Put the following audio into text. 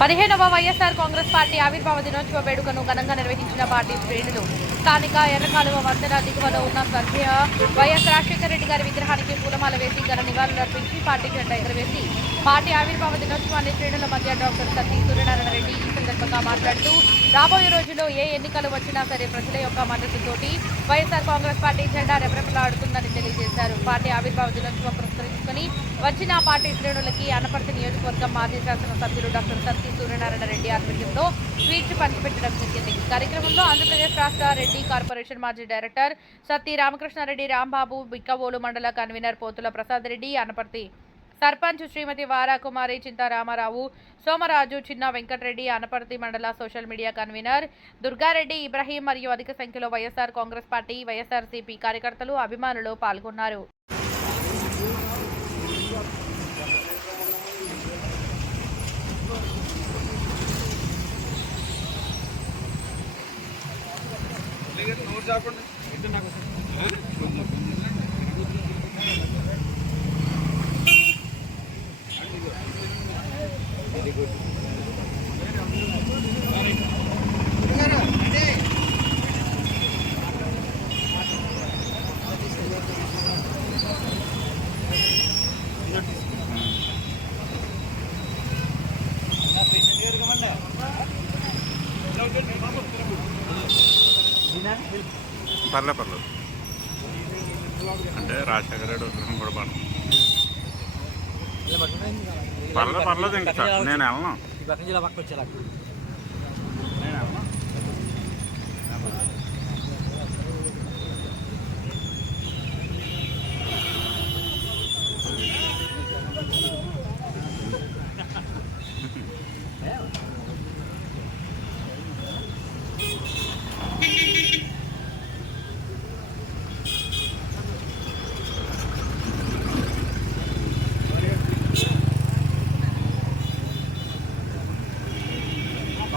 పదిహేనవ వైఎస్ఆర్ కాంగ్రెస్ పార్టీ ఆవిర్భావ దినోత్సవ వేడుకను ఘనంగా నిర్వహించిన పార్టీ శ్రేణులు స్థానిక ఎర్రకాలువ వంతెన దిగువలో ఉన్న స్వర్గీయ వైఎస్ రాజశేఖర రెడ్డి గారి విగ్రహానికి పూలమాల వేసి ఘన నివాళులర్పించి పార్టీ జెండా ఎగురవేసి పార్టీ ఆవిర్భావ దినోత్సవాన్ని శ్రేణుల మధ్య డాక్టర్ సతీ సూర్యనారాయణ రెడ్డి ఈ సందర్భంగా మాట్లాడుతూ రాబోయే రోజుల్లో ఏ ఎన్నికలు వచ్చినా సరే ప్రజల యొక్క మద్దతుతోటి వైఎస్ఆర్ కాంగ్రెస్ పార్టీ జెండా రెపరెపలాడుతుందని తెలియజేశారు. పార్టీ ఆవిర్భావ దినోత్సవం పురస్కరించుకుని వచ్చిన పార్టీ శ్రేణులకి అనపర్తి నియోజకవర్గం మాజీ శాసన సభ్యులు డాక్టర్ సత్తి సూర్యనారాయణ రెడ్డి ఆధ్వర్యంలో స్వీట్స్ పంచిపెట్టడం జరిగింది. కార్యక్రమంలో ఆంధ్రప్రదేశ్ రాష్ట్ర రెడ్డి కార్పొరేషన్ మాజీ డైరెక్టర్ సత్తి రామకృష్ణారెడ్డి రాంబాబు బిక్కవోలు మండల కన్వీనర్ పోతుల ప్రసాద్ రెడ్డి అనపర్తి సర్పంచ్ శ్రీమతి వారాకుమారి చింతారామారావు సోమరాజు చిన్న వెంకటరెడ్డి అనపర్తి మండల social media convener Durga Reddy Ibrahim మరియు అధిక సంఖ్యలో వైఎస్ఆర్ కాంగ్రెస్ పార్టీ వైఎస్ఆర్సీపీ కార్యకర్తలు అభిమానులు పాల్గొన్నారు. వెరీ గుడ్ పర్లే పర్లేదు అంటే రాజశేఖర రెడ్డి విగ్రహం కూడా పర్లేదు పర్లేదు పర్లేదు ఇంకా. నేను వెళ్ళను.